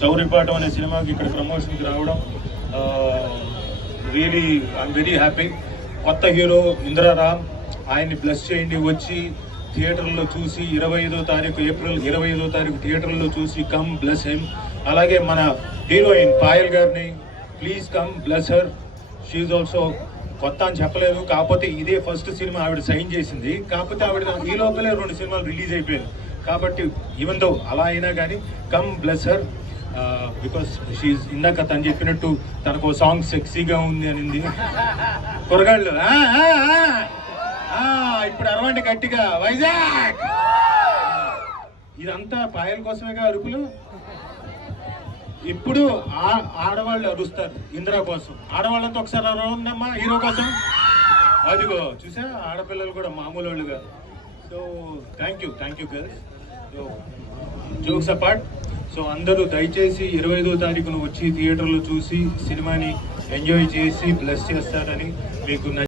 చౌరిపాటం అనే సినిమాకి ఇక్కడ ప్రమోషన్కి రావడం రియలీ ఐఎమ్ వెరీ హ్యాపీ. కొత్త హీరో ఇంద్రారామ్, ఆయన్ని బ్లెస్ చేయండి. వచ్చి థియేటర్లో చూసి 25వ తారీఖు ఏప్రిల్ 25వ తారీఖు థియేటర్లో చూసి కమ్ బ్లెస్ హిమ్. అలాగే మన హీరోయిన్ పాయల్ గారిని please come bless her. She also కొత్త అని చెప్పలేదు, కాకపోతే ఇదే ఫస్ట్ సినిమా ఆవిడ సైన్ చేసింది. కాకపోతే ఆవిడ ఈ లోపలే 2 సినిమాలు రిలీజ్ అయిపోయాయి. కాబట్టి ఈవెన్ దో అలా అయినా కానీ come bless her because she ఇందాక తను చెప్పినట్టు తనకు సాంగ్ సెక్సీగా ఉంది అనింది. కూరగాయలు ఇప్పుడు అరవండి గట్టిగా వైజాగ్. ఇదంతా పాయల కోసమేగా అరుపులు. ఇప్పుడు ఆడవాళ్ళు అరుస్తారు ఇందిరా కోసం. ఆడవాళ్ళంతా ఒకసారి అరవందమ్మా హీరో కోసం. అదిగో చూసా, ఆడపిల్లలు కూడా మామూలు వాళ్ళు కాదు. So thank you girls. So jokes apart, so అందరూ దయచేసి 25వ తారీఖున వచ్చి థియేటర్లో చూసి సినిమాని ఎంజాయ్ చేసి బ్లెస్ చేస్తారని మీకు